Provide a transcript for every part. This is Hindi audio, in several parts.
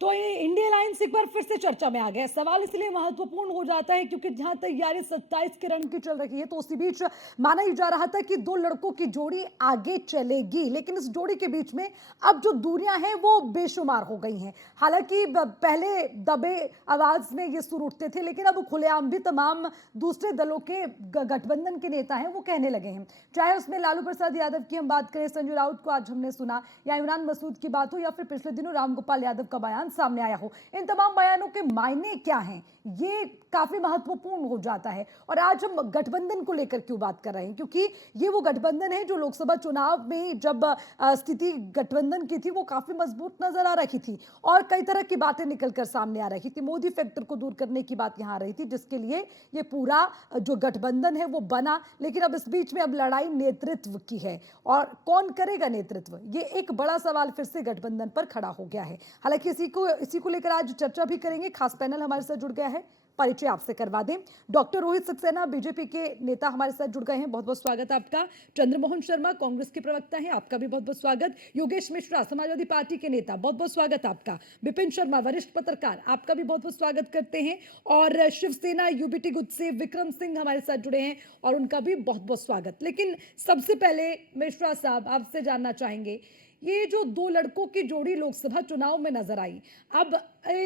तो ये इंडिया अलायंस एक बार फिर से चर्चा में आ गया। सवाल इसलिए महत्वपूर्ण हो जाता है क्योंकि जहां तैयारी 27 के रन की चल रही है, तो उसी बीच माना ही जा रहा था कि दो लड़कों की जोड़ी आगे चलेगी, लेकिन इस जोड़ी के बीच में अब जो दूरियां हैं वो बेशुमार हो गई हैं। हालांकि पहले दबे आवाज में ये सुर उठते थे, लेकिन अब खुलेआम भी तमाम दूसरे दलों के गठबंधन के नेता हैं वो कहने लगे हैं। चाहे उसमें लालू प्रसाद यादव की हम बात करें, संजय राउत को आज हमने सुना, या इमरान मसूद की बात हो, या फिर पिछले दिनों रामगोपाल यादव का बयान सामने आया हो, इन तमाम बयानों के मायने क्या हैं ये काफी महत्वपूर्ण हो जाता है। और आज हम गठबंधन को लेकर क्यों बात कर रहे हैं, क्योंकि ये वो गठबंधन है जो लोकसभा चुनाव में जब स्थिति गठबंधन की थी वो काफी मजबूत नजर आ रही थी और कई तरह की बातें निकलकर सामने आ रही थी। मोदी फैक्टर को दूर करने की बात यहां आ रही थी, जिसके लिए ये पूरा जो गठबंधन है वो बना। लेकिन अब इस बीच में अब लड़ाई नेतृत्व की है और कौन करेगा नेतृत्व, ये एक बड़ा सवाल फिर से गठबंधन पर खड़ा हो गया है। हालांकि इसी को लेकर आज चर्चा भी करेंगे। खास पैनल हमारे साथ जुड़ गया है, परिचय आपसे करवा दें। डॉक्टर रोहित सक्सेना बीजेपी के नेता हमारे साथ जुड़ गए हैं, बहुत बहुत स्वागत आपका। चंद्रमोहन शर्मा कांग्रेस के प्रवक्ता हैं, आपका भी बहुत बहुत स्वागत। योगेश मिश्रा समाजवादी पार्टी के नेता, बहुत बहुत स्वागत आपका। विपिन शर्मा वरिष्ठ पत्रकार, आपका भी बहुत बहुत स्वागत करते हैं। और शिवसेना यूबीटी गुट से विक्रम सिंह हमारे साथ जुड़े हैं और उनका भी बहुत बहुत स्वागत। लेकिन सबसे पहले मिश्रा साहब आपसे जानना चाहेंगे, ये जो दो लड़कों की जोड़ी लोकसभा चुनाव में नजर आई, अब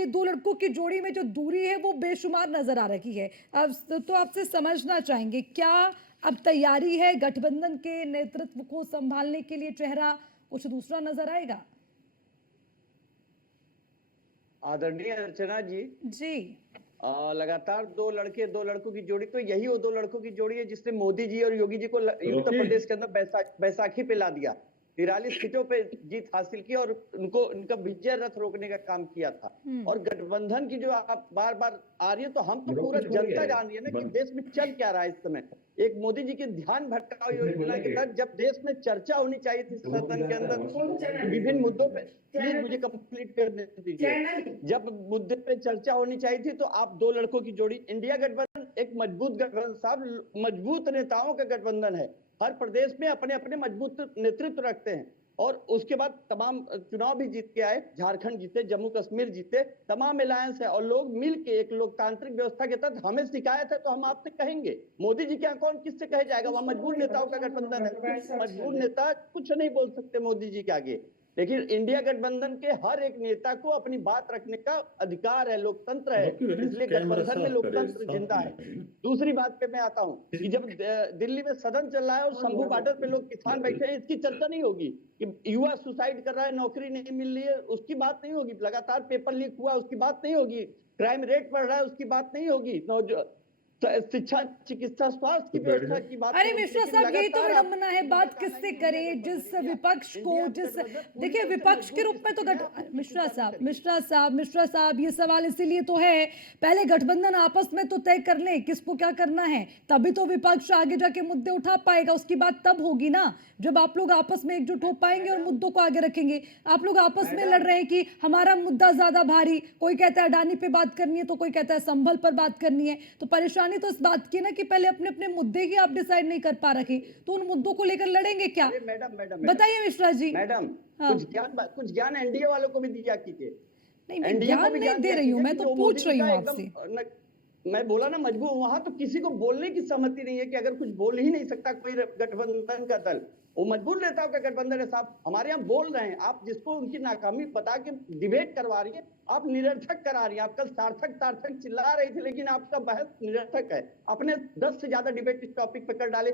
दो लड़कों की जोड़ी में जो दूरी है वो बेशुमार नजर आ रही है। अब तो आपसे समझना चाहेंगे, क्या अब तैयारी है गठबंधन के नेतृत्व को संभालने के लिए, चेहरा कुछ दूसरा नजर आएगा? आदरणीय अर्चना जी, जी। लगातार दो लड़कों की जोड़ी, तो यही वो दो लड़कों की जोड़ी है जिसने मोदी जी और योगी जी को उत्तर प्रदेश के अंदर बैसाखी पे ला दिया। 43 सीटों पे जीत हासिल की और उनको उनका विजय रथ रोकने का काम किया था। और गठबंधन की जो आप बार बार आ रही है, तो हम तो पूरा जनता जान रही है ना कि देश में चल क्या रहा है इस समय। एक मोदी जी की ध्यान भटकाव योजना के तहत जब देश में चर्चा होनी चाहिए थी सदन के अंदर विभिन्न मुद्दों पे, प्लीज मुझे कंप्लीट करने दीजिए। जब मुद्दे पे चर्चा होनी चाहिए थी तो आप दो लड़कों की जोड़ी, इंडिया गठबंधन एक मजबूत गठबंधन साहब, मजबूत नेताओं का गठबंधन है। हर प्रदेश में अपने अपने मजबूत नेतृत्व रखते हैं और उसके बाद तमाम चुनाव भी जीत के आए, झारखंड जीते, जम्मू कश्मीर जीते, तमाम अलायंस है और लोग मिलके एक लोकतांत्रिक व्यवस्था के तहत हमें शिकायत है तो हम आपसे कहेंगे। मोदी जी क्या कौन किससे कहे जाएगा, वह मजबूर नेताओं का गठबंधन है। मजबूर नेता कुछ नहीं बोल सकते मोदी जी के आगे। लेकिन इंडिया गठबंधन के हर एक नेता को अपनी बात रखने का अधिकार है, लोकतंत्र है, इसलिए गठबंधन में लोकतंत्र जिंदा है। दूसरी बात पे मैं आता हूं कि जब दिल्ली में सदन चल रहा है और शंभू बॉर्डर पे लोग किसान बैठे हैं, इसकी चर्चा नहीं होगी कि युवा सुसाइड कर रहा है, नौकरी नहीं मिल रही है, उसकी बात नहीं होगी। लगातार पेपर लीक हुआ, उसकी बात नहीं होगी। क्राइम रेट बढ़ रहा है, उसकी बात नहीं होगी। शिक्षा, चिकित्सा, स्वास्थ्य की व्यवस्था की बात अरे नहीं होगी। मिश्रा लेकिन साहब, यही तो लगातार आप विडंबना है, बात किससे करें, जिस विपक्ष को, जिस देखिए विपक्ष के रूप में तो मिश्रा साहब ये सवाल इसीलिए तो है, पहले गठबंधन आपस में तो तय कर ले किसको क्या करना है, तभी तो विपक्ष आगे जाके मुद्दे उठा पाएगा। उसकी बात तब होगी ना जब आप लोग आपस में एकजुट हो पाएंगे और मुद्दों को आगे रखेंगे। आप लोग आपस में लड़ रहे हैं कि हमारा मुद्दा ज्यादा भारी, कोई कहता है अडानी पे बात करनी है तो कोई कहता है संभल पर बात करनी है। तो परेशानी तो इस बात की ना कि पहले अपने अपने मुद्दे ही आप डिसाइड नहीं कर पा रहे, तो उन मुद्दों को लेकर लड़ेंगे क्या? मैडम मैडम बताइए मिश्रा जी। मैडम, हाँ। कुछ ज्ञान एनडीए वालों को भी दिया कीजिए। नहीं, मैं एनडीए को ज्ञान भी नहीं ज्ञान दे दिया रही हूं, कीजिए मैं कि तो जो मोदी पूछ जी रही का हूं एकदम आपसे। मैं बोला ना मजबूर, वहां तो किसी को बोलने की सहमति नहीं है कि अगर कुछ बोल ही नहीं सकता कोई गठबंधन का दल, वो मजबूर नेताओं का गठबंधन है साहब। हमारे यहाँ बोल रहे हैं, आप जिसको उनकी नाकामी बता के डिबेट करवा रही है, आप निरर्थक करा रही हैं। आप कल सार्थक सार्थक चिल्ला रही थी, लेकिन आपका बहस निरर्थक है। अपने 10 से ज्यादा डिबेट इस टॉपिक पे कर डाले।